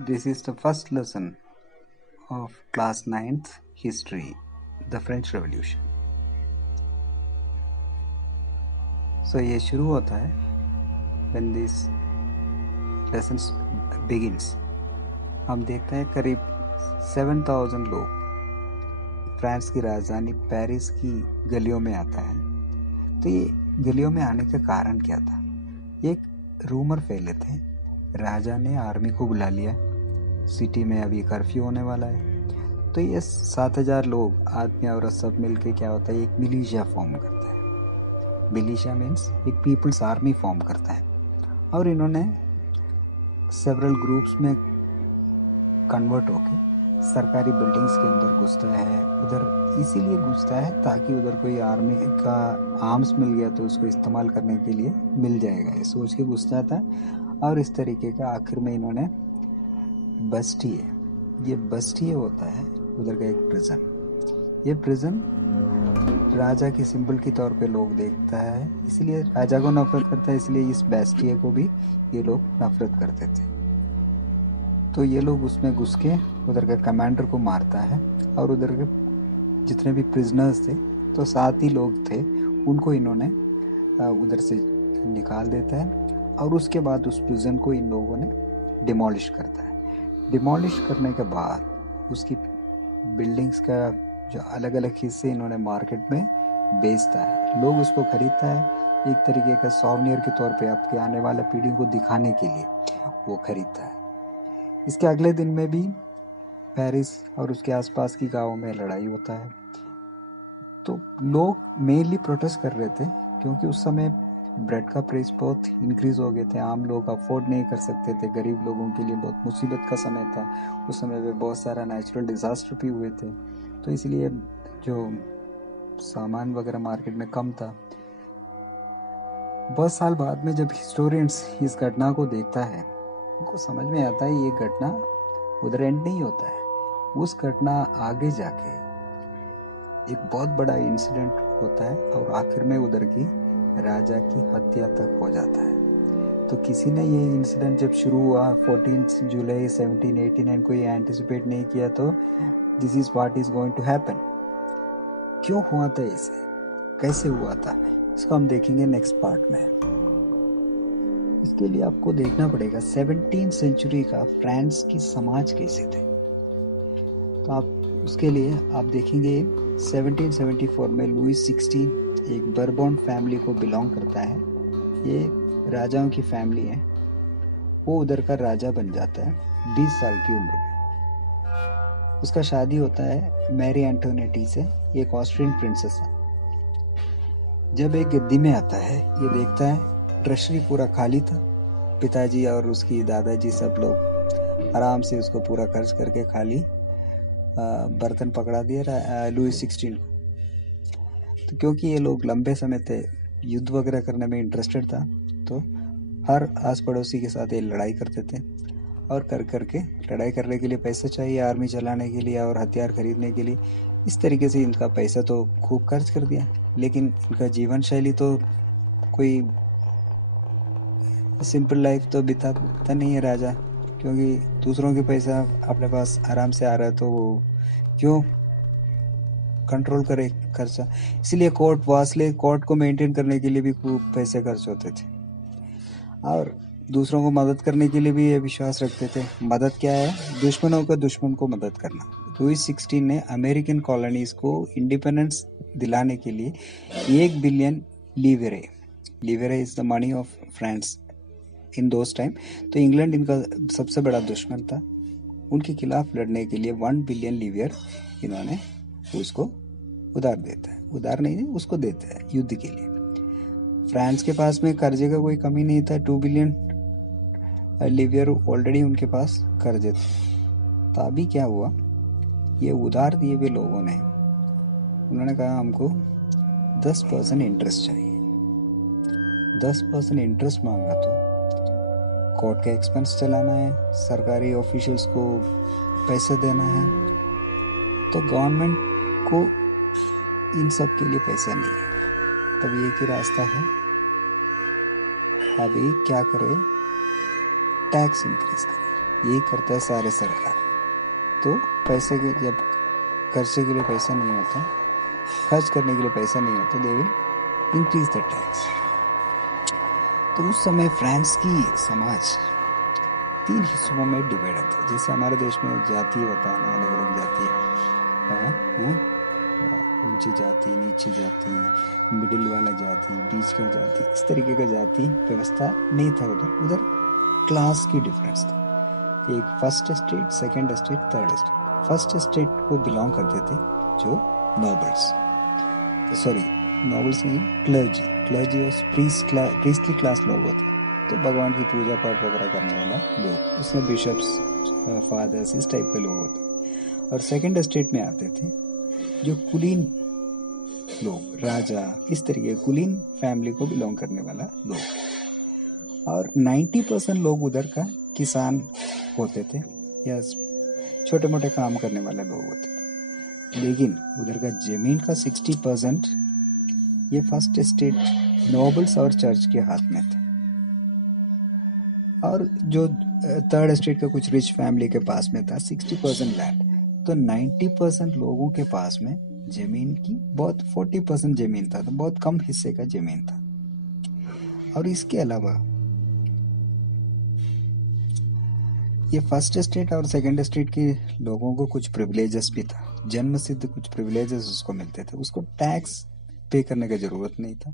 This is the first lesson of class 9th history, the French Revolution. So ये शुरू होता है when this lesson begins. हम देखते हैं करीब 7,000 लोग फ्रांस की राजधानी पेरिस की गलियों में आता है। तो ये गलियों में आने का कारण क्या था? एक रूमर फैले थे, राजा ने आर्मी को बुला लिया, सिटी में अभी कर्फ्यू होने वाला है। तो ये 7,000 लोग आदमी औरत सब मिलके क्या होता है, एक मिलिशिया फॉर्म करता है। मिलिशिया मीन्स एक पीपल्स आर्मी फॉर्म करता है और इन्होंने सेवरल ग्रुप्स में कन्वर्ट होके सरकारी बिल्डिंग्स के अंदर घुसता है। उधर इसीलिए घुसता है ताकि उधर कोई आर्मी का आर्म्स मिल गया तो उसको इस्तेमाल करने के लिए मिल जाएगा, ये सोच के घुसता था। और इस तरीके का आखिर में इन्होंने बस्टिए, ये बस्टिए होता है उधर का एक प्रिजन। ये प्रिजन राजा के सिंबल के तौर पे लोग देखता है, इसलिए राजा को नफरत करता है, इसलिए इस बेस्टिए को भी ये लोग नफरत करते थे। तो ये लोग उसमें घुस के उधर के कमांडर को मारता है और उधर के जितने भी प्रिजनर्स थे, तो 7 ही लोग थे, उनको इन्होंने उधर से निकाल देता है और उसके बाद उस प्रिजन को इन लोगों ने डिमोलिश करता है। डिमोलिश करने के बाद उसकी बिल्डिंग्स का जो अलग अलग हिस्से इन्होंने मार्केट में बेचता है, लोग उसको खरीदता है, एक तरीके का सॉवनियर के तौर पे आपके आने वाले पीढ़ी को दिखाने के लिए वो खरीदता है। इसके अगले दिन में भी पेरिस और उसके आसपास की गांवों में लड़ाई होता है। तो लोग मेनली प्रोटेस्ट कर रहे थे क्योंकि उस समय ब्रेड का प्राइस बहुत इंक्रीज हो गए थे, आम लोग अफोर्ड नहीं कर सकते थे, गरीब लोगों के लिए बहुत मुसीबत का समय था। उस समय पे बहुत सारा नेचुरल डिजास्टर भी हुए थे, तो इसलिए जो सामान वगैरह मार्केट में कम था। बहुत साल बाद में जब हिस्टोरियंस इस घटना को देखता है, उनको समझ में आता है ये घटना उधर एंड नहीं होता है, उस घटना आगे जाके एक बहुत बड़ा इंसिडेंट होता है और आखिर में उधर की राजा की हत्या तक हो जाता है। तो किसी ने ये इंसिडेंट जब शुरू हुआ 14 जुलाई 1789 को ये एंटिसिपेट नहीं किया, तो this is what is going to happen. क्यों हुआ था, इसे कैसे हुआ था, इसको हम देखेंगे नेक्स्ट पार्ट में। इसके लिए आपको देखना पड़ेगा 17th सेंचुरी का फ्रांस की समाज कैसे थे। तो आप उसके लिए आप देखेंगे 1774 में लुईस 16 एक बर्बन फैमिली को बिलोंग करता है, ये राजाओं की फैमिली है। वो उधर का राजा बन जाता है 20 साल की उम्र में। उसका शादी होता है मैरी एंटोनेटी से, एक ऑस्ट्रियन प्रिंसेस है। जब एक गद्दी में आता है, ये देखता है ट्रेजरी पूरा खाली था, पिताजी और उसकी दादाजी सब लोग आराम से उसको पूरा खर्च करके खाली बर्तन पकड़ा दिया लुईस 16 को। तो क्योंकि ये लोग लंबे समय थे युद्ध वगैरह करने में इंटरेस्टेड था, तो हर आस पड़ोसी के साथ ये लड़ाई करते थे और कर करके लड़ाई करने के लिए पैसा चाहिए, आर्मी चलाने के लिए और हथियार खरीदने के लिए। इस तरीके से इनका पैसा तो खूब खर्च कर दिया, लेकिन इनका जीवन शैली तो कोई सिंपल लाइफ तो बिताता नहीं है राजा, क्योंकि दूसरों के पैसा अपने पास आराम से आ रहा है तो वो क्यों कंट्रोल करे खर्चा। इसलिए कोर्ट को मेंटेन करने के लिए भी खूब पैसे खर्च होते थे और दूसरों को मदद करने के लिए भी ये विश्वास रखते थे। मदद क्या है, दुश्मनों का दुश्मन को मदद करना। लुईस 16 ने अमेरिकन कॉलोनीज को इंडिपेंडेंस दिलाने के लिए 1 billion livre is the money of France in those time. तो इंग्लैंड इनका सबसे बड़ा दुश्मन था, उनके खिलाफ लड़ने के लिए 1 बिलियन लीवियर इन्होंने उसको उधार देता है, उधार नहीं उसको देता है युद्ध के लिए। फ्रांस के पास में कर्जे का कोई कमी नहीं था, 2 बिलियन लीवियर ऑलरेडी उनके पास कर्जे थे। तो अभी क्या हुआ, ये उधार दिए हुए लोगों ने उन्होंने कहा हमको 10% इंटरेस्ट चाहिए। 10% इंटरेस्ट मांगा तो कोर्ट का एक्सपेंस चलाना है, सरकारी ऑफिशियल्स को पैसे देना है, तो गवर्नमेंट को इन सब के लिए पैसा नहीं है। तब एक ही रास्ता है, अभी क्या करे, टैक्स इंक्रीज करे। यही करता है सारे सरकार। तो पैसे के जब खर्चे के लिए पैसा नहीं होता, खर्च करने के लिए पैसा नहीं होता, they will increase the tax. तो उस समय फ्रांस की समाज 3 हिस्सों में डिवाइड था। जैसे हमारे देश में जाति होता है ना, अलग अलग जातियाँ हैं, हैं? ऊंची जाति, नीची जाति, मिडिल वाला जाति, बीच का जाति, इस तरीके का जाति व्यवस्था नहीं था उधर। उधर क्लास की डिफरेंस था। एक first state, second state, third state. First state को बिलोंग करते थे जो नोबल्स, सॉरी नोबल्स नहीं, क्लर्जी और प्रीस्टली क्लास लोग होते हैं। तो भगवान की पूजा पाठ वगैरह करने वाला लोग, उसमें बिशप्स, फादर्स, इस टाइप के लोग होते हैं। और सेकंड स्टेट में आते थे जो कुलीन लोग, राजा, इस तरीके कुलीन फैमिली को बिलोंग करने वाला लोग। और 90% लोग उधर का किसान होते थे या छोटे मोटे काम करने वाले लोग होते थे। लेकिन उधर का जमीन का 60% ये फर्स्ट स्टेट नोबल्स और चर्च के हाथ में थे। और जो थर्ड स्टेट का कुछ रिच फैमिली के पास में था 60% लैंड। तो 90% लोगों के पास में जमीन की बहुत 40% जमीन था, तो बहुत कम हिस्से का जमीन था। और इसके अलावा ये फर्स्ट स्टेट और सेकंड स्टेट के लोगों को कुछ प्रिविलेजेस भी था, जन्म सिद्ध कुछ प्रिविलेजेस उसको मिलते थे। उसको टैक्स पे करने का जरूरत नहीं था।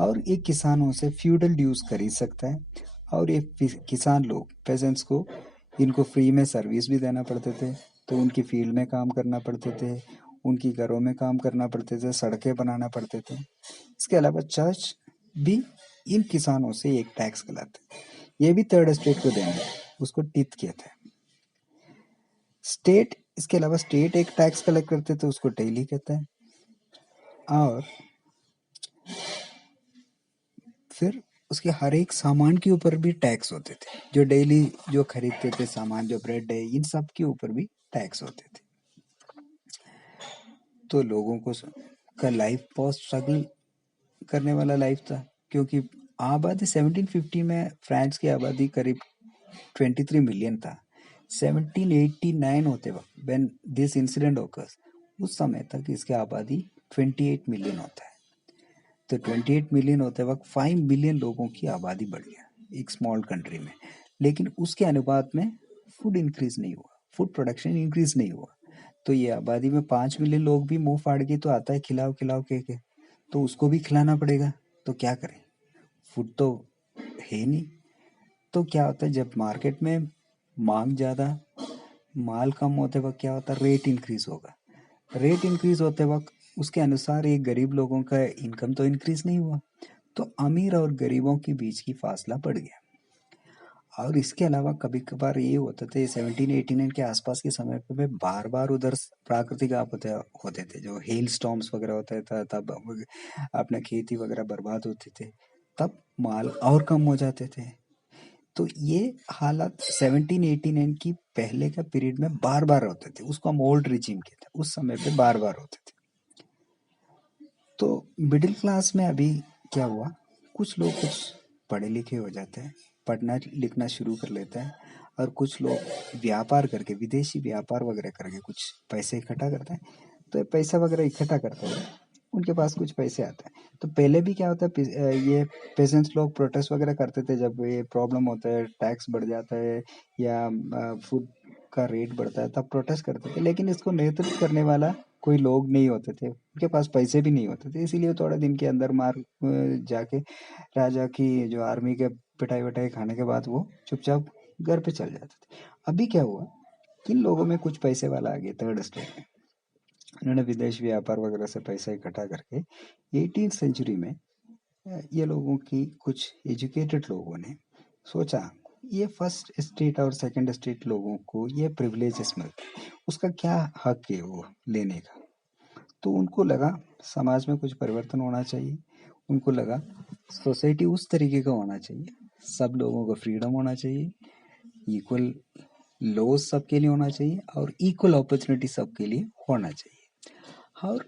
और एक किसानों से फ्यूडल ड्यूज खरीद सकता है। और ये किसान लोग, पेजेंट्स को, इनको फ्री में सर्विस भी देना पड़ते थे। तो उनकी फील्ड में काम करना पड़ते थे, उनकी घरों में काम करना पड़ते थे, सड़कें बनाना पड़ते थे। इसके अलावा चर्च भी इन किसानों से एक टैक्स कहलाता है। ये भी थर्ड स्टेट को देना है, उसको टिथ कहते हैं। स्टेट, इसके अलावा स्टेट एक टैक्स कलेक्ट करते थे, उसको टेली कहते हैं। और फिर उसके हर एक सामान के ऊपर भी टैक्स होते थे। जो डेली जो खरीदते थे सामान, जो ब्रेड है, इन सब के ऊपर भी टैक्स होते थे। तो लोगों को का लाइफ बहुत स्ट्रगल करने वाला लाइफ था, क्योंकि आबादी 1750 में फ्रांस की आबादी करीब 23 मिलियन था। 1789 होते वक्त व्हेन दिस इंसिडेंट ओकर्स, उस समय तक इसकी आबादी 28 मिलियन होता है। तो 28 मिलियन होते वक्त 5 मिलियन लोगों की आबादी बढ़ गया एक स्मॉल कंट्री में। लेकिन उसके अनुपात में फूड इंक्रीज नहीं हुआ, फूड प्रोडक्शन इंक्रीज नहीं हुआ। तो ये आबादी में 5 मिलियन लोग भी मुंह फाड़ के तो आता है खिलाओ खिलाओ के, तो उसको भी खिलाना पड़ेगा। तो क्या करें, फूड तो है नहीं। तो क्या होता है, जब मार्केट में मांग ज़्यादा, माल कम होते वक्त क्या होता है, रेट इंक्रीज होगा। रेट इंक्रीज होते वक्त उसके अनुसार ये गरीब लोगों का इनकम तो इंक्रीज नहीं हुआ। तो अमीर और गरीबों के बीच की फासला बढ़ गया। और इसके अलावा कभी कभार ये होता था, 1789 के आसपास के समय पे बार बार उधर प्राकृतिक आपत्ति होते थे, जो हेल स्टॉर्म्स वगैरह होता था, तब अपना खेती वगैरह बर्बाद होते थे, तब माल और कम हो जाते थे। तो ये हालत 1789 की पहले का पीरियड में बार बार होते थे। उसको हम ओल्ड रिजीम कहते हैं, उस समय पे बार बार होते थे। तो मिडिल क्लास में अभी क्या हुआ, कुछ लोग कुछ पढ़े लिखे हो जाते हैं, पढ़ना लिखना शुरू कर लेते हैं। और कुछ लोग व्यापार करके, विदेशी व्यापार वगैरह करके कुछ पैसे इकट्ठा करते हैं। तो ये पैसा वगैरह इकट्ठा करते हैं, उनके पास कुछ पैसे आते हैं। तो पहले भी क्या होता है, ये पेजेंट्स लोग प्रोटेस्ट वगैरह करते थे जब ये प्रॉब्लम होता है, टैक्स बढ़ जाता है या फूड का रेट बढ़ता है, तब प्रोटेस्ट करते थे। लेकिन इसको नेतृत्व करने वाला कोई लोग नहीं होते थे, उनके पास पैसे भी नहीं होते थे। इसीलिए थोड़े दिन के अंदर मार जाके राजा की जो आर्मी के पिटाई विटाई खाने के बाद वो चुपचाप घर पे चल जाते थे। अभी क्या हुआ, किन लोगों में कुछ पैसे वाला आ गया थर्ड स्टेट में, उन्होंने विदेश व्यापार वगैरह से पैसा इकट्ठा करके 18th सेंचुरी में ये लोगों की कुछ एजुकेटेड लोगों ने सोचा, ये फर्स्ट स्टेट और सेकंड स्टेट लोगों को ये प्रिविलेजेस मिलते हैं, उसका क्या हक है वो लेने का। तो उनको लगा समाज में कुछ परिवर्तन होना चाहिए। उनको लगा सोसाइटी उस तरीके का होना चाहिए, सब लोगों को फ्रीडम होना चाहिए, इक्वल लॉज सबके लिए होना चाहिए और इक्वल अपॉर्चुनिटी सबके लिए होना चाहिए। और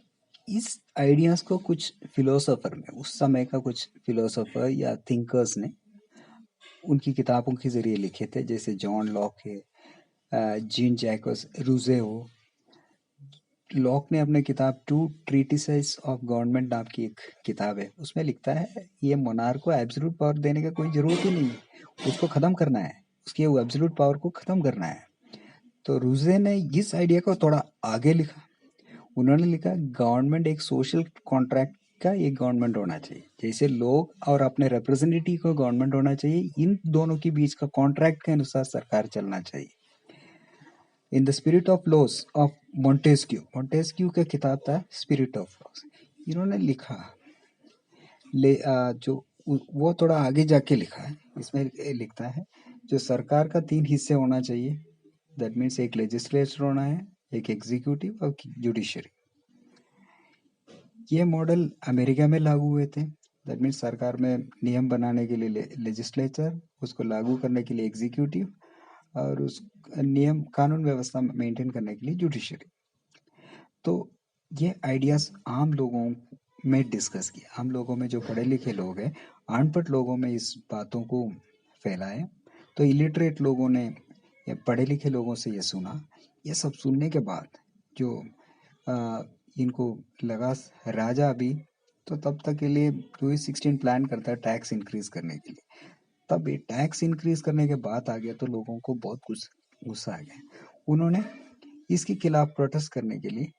इस आइडियाज को कुछ फिलोसोफर में, उस समय का कुछ फिलोसोफर या थिंकर्स ने उनकी किताबों के जरिए लिखे थे, जैसे जॉन लॉक है, जीन जैकस रूसेओ, लॉक ने अपने किताब टू ट्रीटिसाइज ऑफ गवर्नमेंट नाम की एक किताब है, उसमें लिखता है ये मोनार्क को एब्सोल्यूट पावर देने का कोई जरूरत ही नहीं है, उसको खत्म करना है, उसकी वो एब्सोल्यूट पावर को खत्म करना है। तो रूजे ने इस आइडिया को थोड़ा आगे लिखा। उन्होंने लिखा गवर्नमेंट एक सोशल कॉन्ट्रैक्ट का एक गवर्नमेंट होना चाहिए, जैसे लोग और अपने रिप्रेजेंटेटिव को गवर्नमेंट होना चाहिए, इन दोनों के बीच का कॉन्ट्रैक्ट के अनुसार सरकार चलना चाहिए। In the spirit of loss of Montesquieu का किताब था स्पिरिट ऑफ लॉस। इन्होंने लिखा जो वो थोड़ा आगे जाके लिखा है, इसमें लिखता है जो सरकार का 3 हिस्से होना चाहिए, दैट मीन्स एक लेजिस्लेचर होना है, एक एग्जीक्यूटिव और जुडिशरी। ये मॉडल अमेरिका में लागू हुए थे, दैट मीन्स सरकार में नियम बनाने के लिए लेजिस्लेचर, उसको लागू करने के लिए एग्जीक्यूटिव और उस नियम कानून व्यवस्था मेंटेन करने के लिए जुडिशरी। तो ये आइडियाज आम लोगों में डिस्कस किया, आम लोगों में जो पढ़े लिखे लोग हैं, अनपढ़ लोगों में इस बातों को फैलाया। तो इलिटरेट लोगों ने या पढ़े लिखे लोगों से ये सुना। ये सब सुनने के बाद जो इनको लगा राजा अभी तो तब तक के लिए लुई 16 प्लान करता है टैक्स इंक्रीज करने के लिए। तब ये टैक्स इंक्रीज करने के बाद आ गया तो लोगों को बहुत कुछ गुस्सा आ गया, उन्होंने इसके खिलाफ प्रोटेस्ट करने के लिए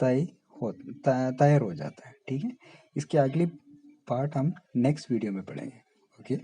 तैयार हो जाता है। ठीक है, इसकी अगली पार्ट हम नेक्स्ट वीडियो में पढ़ेंगे। ओके।